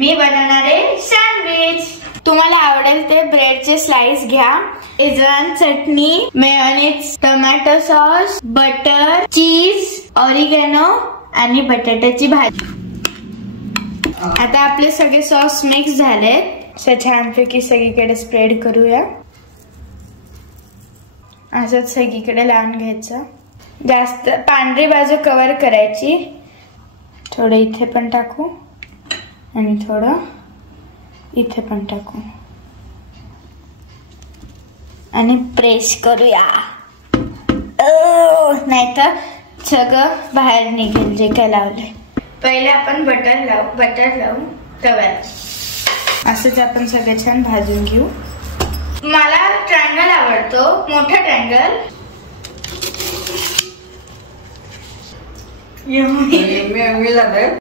मी बनवणार आहे सँडविच। तुम्हाला आवडेल ते ब्रेडचे स्लाइस घ्या, शेजवान चटणी, मेयोनीज, टोमॅटो सॉस, बटर, चीज, ऑरिगॅनो आणि बटाट्याची भाजी। आता आपले सगळे सॉस मिक्स झालेत, छानपैकी सगळीकडे स्प्रेड करूया। असंच सगळीकडे लावून घ्यायचं, जास्त पांढरी बाजू कव्हर करायची। थोडं इथे पण टाकू आणि थोडं इथे पण टाकू आणि प्रेस करूया, नाहीतर सगळं बाहेर निघेल जे काय लावलंय। पहिले आपण बटर लावू तव्याला। असंच आपण सगळं छान भाजून घेऊ। मला ट्रायंगल आवडतो, मोठा ट्रायंगल। यम्मी झालंय।